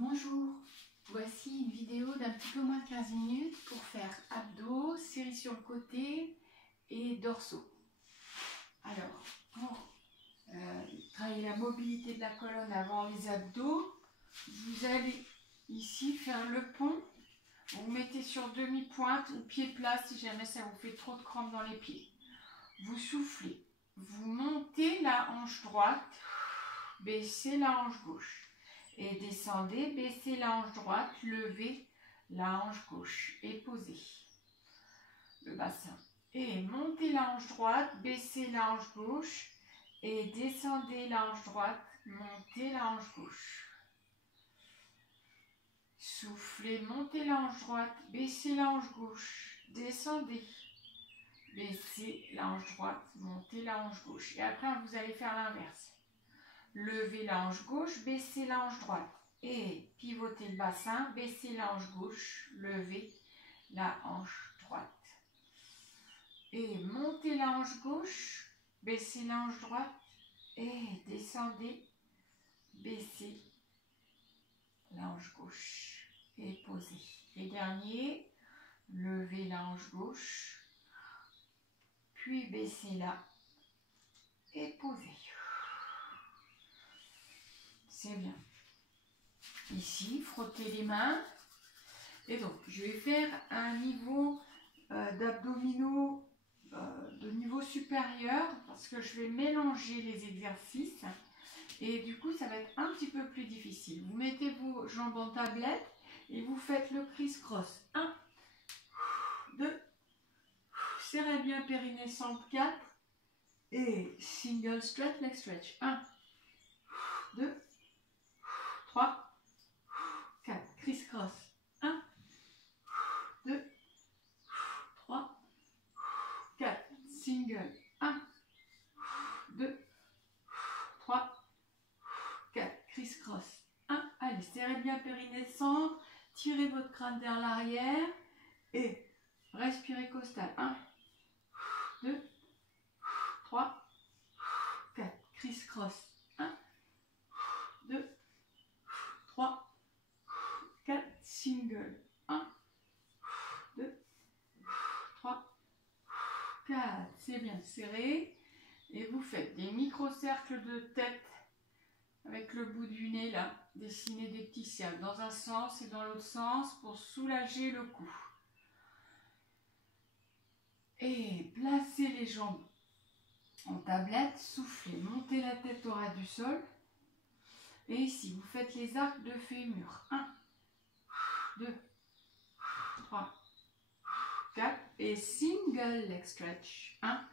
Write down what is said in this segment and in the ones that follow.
Bonjour, voici une vidéo d'un petit peu moins de 15 minutes pour faire abdos, série sur le côté et dorsaux. Alors, pour travailler la mobilité de la colonne avant les abdos, vous allez ici faire le pont. Vous vous mettez sur demi-pointe ou pied plat si jamais ça vous fait trop de crampes dans les pieds. Vous soufflez, vous montez la hanche droite, baissez la hanche gauche. Et descendez, baissez la hanche droite, levez la hanche gauche et posez le bassin. Et montez la hanche droite, baissez la hanche gauche et descendez la hanche droite, montez la hanche gauche. Soufflez, montez la hanche droite, baissez la hanche gauche, descendez, baissez la hanche droite, montez la hanche gauche. Et après, vous allez faire l'inverse. Levez la hanche gauche, baissez la hanche droite. Et pivotez le bassin, baissez la hanche gauche, levez la hanche droite. Et montez la hanche gauche, baissez la hanche droite et descendez, baissez la hanche gauche et posez. Et dernier, levez la hanche gauche, puis baissez-la et posez. C'est bien. Ici, frottez les mains. Et donc, je vais faire un niveau d'abdominaux de niveau supérieur parce que je vais mélanger les exercices. Et du coup, ça va être un petit peu plus difficile. Vous mettez vos jambes en tablette et vous faites le criss-cross. 1, 2, serrez bien périnée, centre, 4. Et single stretch, leg stretch. 1, 2, 3, 4. Criss-cross. 1, 2, 3, 4. Single. 1, 2, 3, 4. Criss-cross. 1. Allez, serrez bien périnée, centre. Tirez votre crâne vers l'arrière. Et respirez costal. 1, 2, 3, 4. Criss-cross. 1, 2, 3, 4. Single. 1, 2, 3, 4. C'est bien serré. Et vous faites des micro-cercles de tête avec le bout du nez là. Dessinez des petits cercles dans un sens et dans l'autre sens pour soulager le cou. Et placez les jambes en tablette. Soufflez, montez la tête au ras du sol. Et ici, vous faites les arcs de fémur. 1, 2, 3, 4. Et single leg stretch. 1,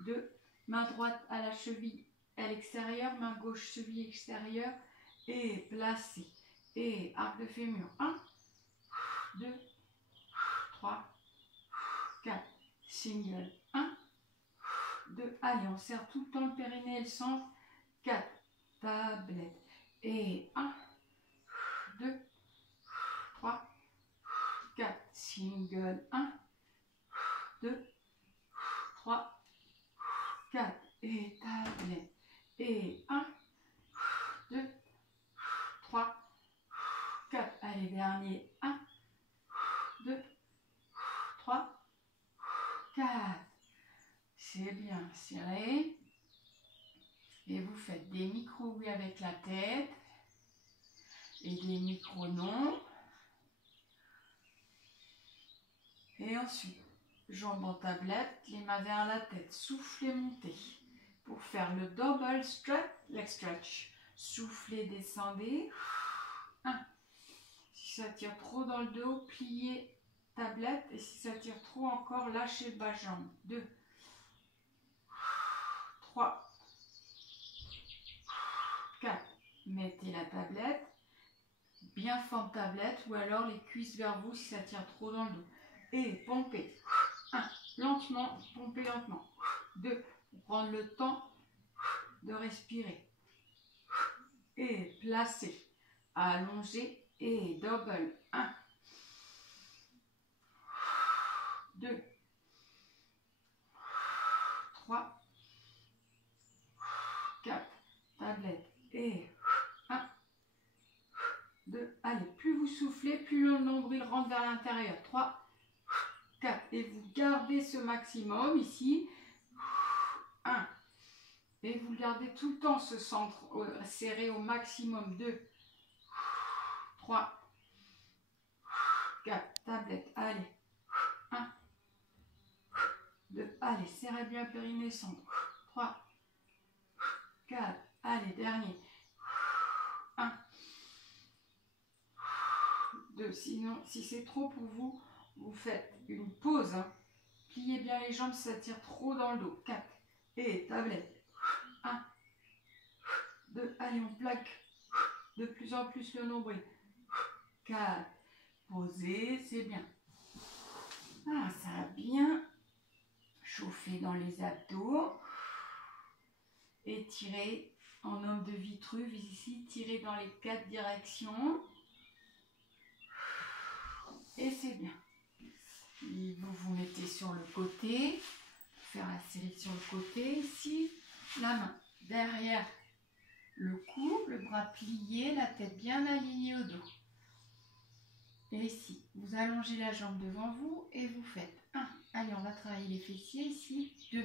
2, main droite à la cheville à l'extérieur, main gauche cheville extérieure. Et placez. Et arc de fémur. 1, 2, 3, 4. Single. 1, 2. Allez, on serre tout le temps le périnée et le centre. 4. Tablette. Et 1, 2, 3, 4. Single. 1, 2, 3, 4. Et tablette. Et 1, 2, 3, 4. Allez, dernier. 1, 2, 3, 4. C'est bien serré. Et vous faites des micro-oui avec la tête et des micro-non. Et ensuite, jambes en tablette, les mains vers la tête. Soufflez, montez. Pour faire le double stretch, leg stretch. Soufflez, descendez. 1. Si ça tire trop dans le dos, pliez tablette. Et si ça tire trop encore, lâchez le bas de jambe. 2. 3. 4. Mettez la tablette. Bien fendre tablette ou alors les cuisses vers vous si ça tire trop dans le dos. Et pompez. 1. Lentement, pompez lentement. 2. Prendre le temps de respirer. Et placez. Allongez et double. 1. 2. 3. 4. Tablette. Et 1. vous soufflez, plus le nombril rentre vers l'intérieur. 3, 4. Et vous gardez ce maximum ici. 1. Et vous gardez tout le temps ce centre serré au maximum. 2, 3, 4. Tablette. Allez. 1, 2. Allez, serrez bien le périnée, centre. 3, 4. Allez, dernier. 1, 2. Sinon, si c'est trop pour vous, vous faites une pause. Hein. Pliez bien les jambes, ça tire trop dans le dos. 4. Et tablette. 1, 2. Allez, on plaque de plus en plus le nombril. 4. Posez, c'est bien. Ah, ça a bien chauffé dans les abdos. Étirez en homme de Vitruve ici, tirez dans les 4 directions. Et c'est bien. Et vous vous mettez sur le côté, faire la série sur le côté. Ici, la main derrière le cou, le bras plié, la tête bien alignée au dos. Et ici, vous allongez la jambe devant vous et vous faites 1. Allez, on va travailler les fessiers ici. 2.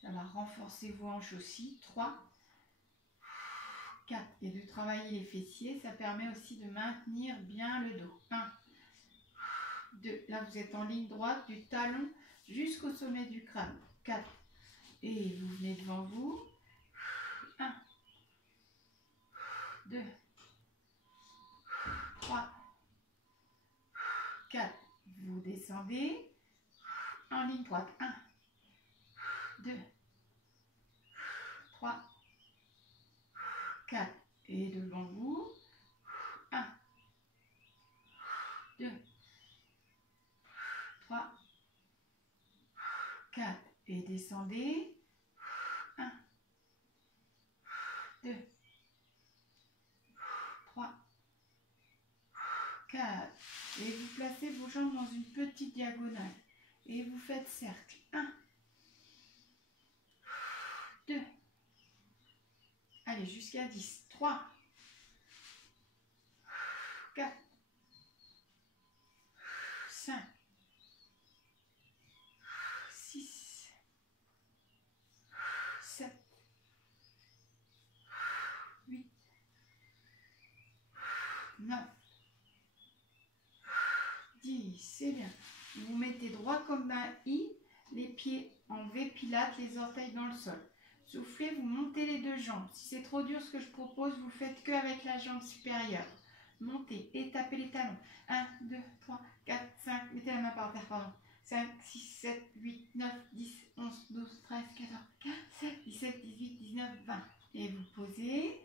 Ça va renforcer vos hanches aussi. 3, 4. Et de travailler les fessiers, ça permet aussi de maintenir bien le dos. 1, 2. Là, vous êtes en ligne droite du talon jusqu'au sommet du crâne. 4. Et vous venez devant vous. 1, 2, 3, 4. Vous descendez en ligne droite. 1, 2, 3, 4. Et devant vous. 1, 2, 3, 4. Et descendez. 1, 2, 3, 4. Et vous placez vos jambes dans une petite diagonale. Et vous faites cercle. 1, 2. Allez, jusqu'à 10. 3, 4, 5, 6, 7, 8, 9, 10. C'est bien. Vous mettez droit comme un I, les pieds en V pilates, les orteils dans le sol. Soufflez, vous montez les 2 jambes. Si c'est trop dur ce que je propose, vous le faites que avec la jambe supérieure. Montez et tapez les talons. 1, 2, 3, 4, 5. Mettez la main par terre, pardon. 5, 6, 7, 8, 9, 10, 11, 12, 13, 14, 15, 16, 17, 18, 19, 20. Et vous posez.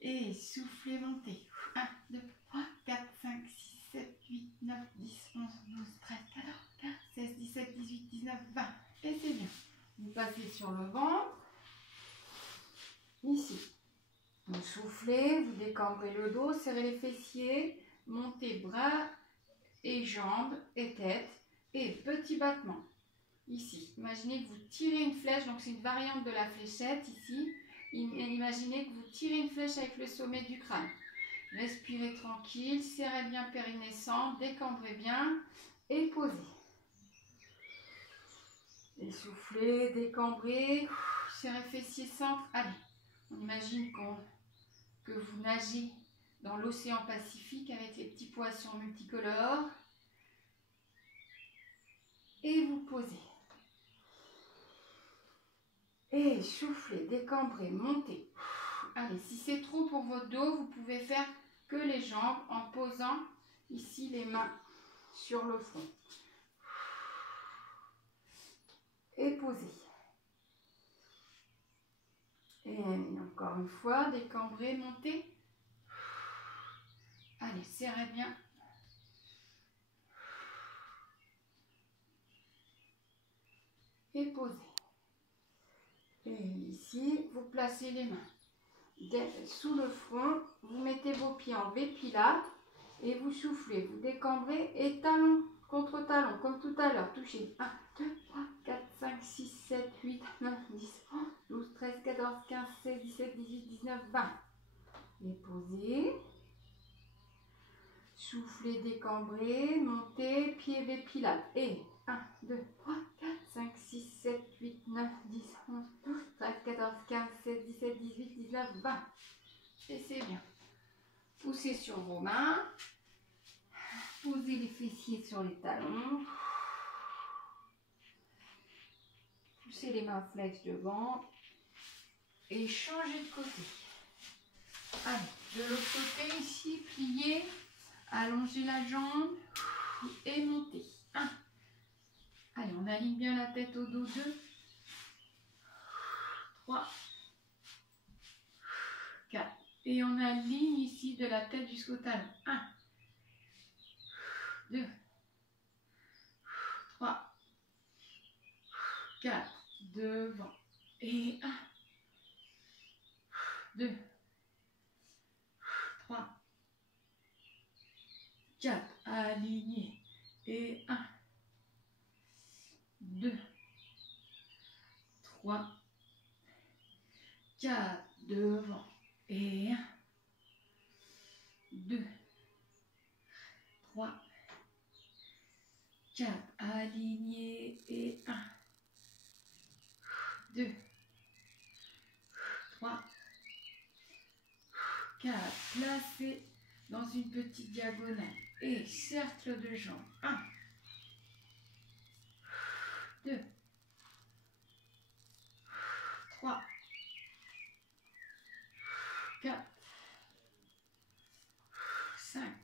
Et soufflez, montez. 1, 2, 3, 4, 5, 6, 7, 8, 9, 10, 11, 12, 13, 14, 15, 16, 17, 18, 19, 20. Et c'est bien. Vous passez sur le ventre. Ici. Vous soufflez, vous décambrez le dos, serrez les fessiers, montez bras et jambes et tête. Et petit battement. Ici. Imaginez que vous tirez une flèche, donc c'est une variante de la fléchette ici. Imaginez que vous tirez une flèche avec le sommet du crâne. Respirez tranquille, serrez bien périnée centre, décambrez bien et posez. Et soufflez, décambrez, serrez fessiers centre. Allez, on imagine que vous nagez dans l'océan Pacifique avec les petits poissons multicolores. Et vous posez. Et soufflez, décambrez, montez. Allez, si c'est trop pour votre dos, vous pouvez faire que les jambes en posant ici les mains sur le front. Et posez. Et encore une fois, décambrez, montez. Allez, serrez bien. Et posez. Et ici, vous placez les mains sous le front, vous mettez vos pieds en V pilates et vous soufflez, vous décambrez et talon contre talon, comme tout à l'heure. Touchez 1, 2, 3, 4, 5, 6, 7, 8, 9, 10, 11, 12, 13, 14, 15, 16, 17, 18, 19, 20. Et posez. soufflez, décambrez, montez, pied Vépilate. Et 1, 2, 3, 4, 5, 6, 7, 8, 9, 10, 11, 12, 13, 14, 15, 16, 17, 18, 19, 20. Et c'est bien. Poussez sur vos mains. Posez les fessiers sur les talons. Poussez les mains flex devant. Et changez de côté. Allez, de l'autre côté ici, pliez. Allongez la jambe. Et montez. 1. Allez, on aligne bien la tête au dos. 2. 3. 4. Et on aligne ici de la tête jusqu'au talon. 1. 2. 3. 4. Devant. Et 1. 2. 3. 4. Aligné. Et 1. 2. 3. 4. Devant. Et 1. 2. 3. 4. Aligné. Et 1. 2. 3. 4. Placez dans une petite diagonale. Et cercle de jambes. 1. 2. 3. 4. 5.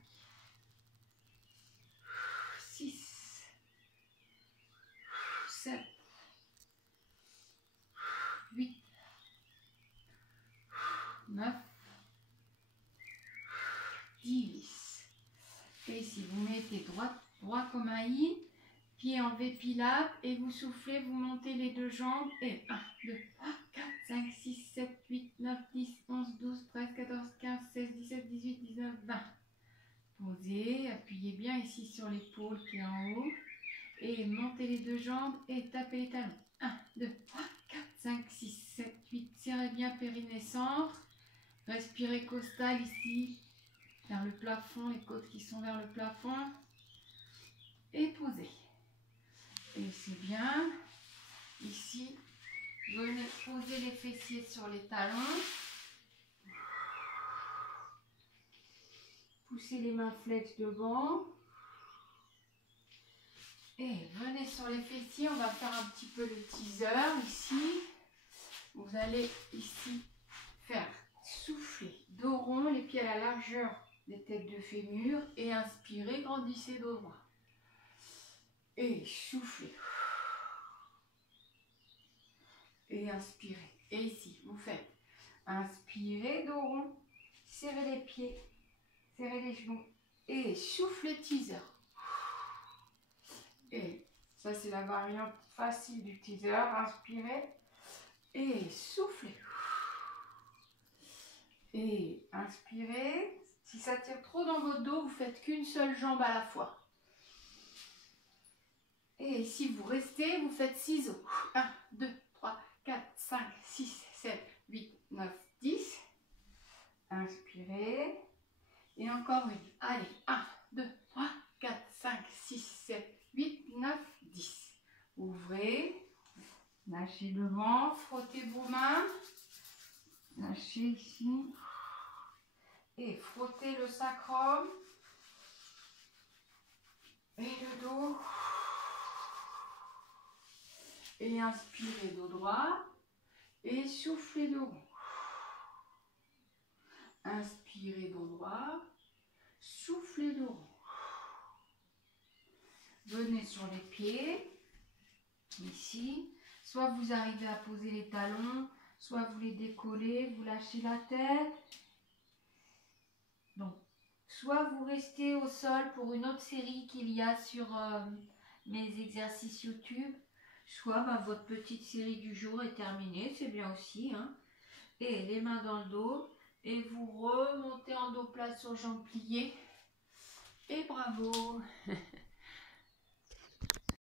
6. 7. 8. 9. 10. Et ici, vous mettez droit comme un i, pied en V-pilate, et vous soufflez, vous montez les deux jambes, et 1, 2, 3, 4, 5, 6, 7, 8, 9, 10, 11, 12, 13, 14, 15, 16, 17, 18, 19, 20. Posez, appuyez bien ici sur l'épaule qui est en haut, et montez les deux jambes, et tapez les talons. 1, 2, 3, 4, 5, 6, 7, 8, serrez bien périnée centre, respirez costal ici, vers le plafond, les côtes qui sont vers le plafond, et posez. Et c'est bien. Ici, venez poser les fessiers sur les talons. Poussez les mains flex devant. Et venez sur les fessiers, on va faire un petit peu le teaser ici. Vous allez ici faire souffler dos rond, les pieds à la largeur des têtes de fémur, et inspirez, grandissez dos droit. Et soufflez. Et inspirez. Et ici, vous faites inspirez, dos rond, serrez les pieds, serrez les genoux, et soufflez teaser. Et ça, c'est la variante facile du teaser. Inspirez et soufflez. Et inspirez. Si ça tire trop dans votre dos, vous faites qu'une seule jambe à la fois. Et si vous restez, vous faites ciseaux. 1, 2, 3, 4, 5, 6, 7, 8, 9, 10. Inspirez. Et encore une. Allez, 1, 2, 3, 4, 5, 6, 7, 8, 9, 10. Ouvrez. Lâchez devant. Frottez vos mains. Lâchez ici. Et frottez le sacrum. Et le dos. Et inspirez dos droit. Et soufflez dos rond. Inspirez dos droit. Soufflez dos rond. Venez sur les pieds. Ici. Soit vous arrivez à poser les talons, soit vous les décollez, vous lâchez la tête. Donc, soit vous restez au sol pour une autre série qu'il y a sur mes exercices YouTube, soit votre petite série du jour est terminée, c'est bien aussi. Hein. Et les mains dans le dos, et vous remontez en dos plat sur jambes pliées. Et bravo!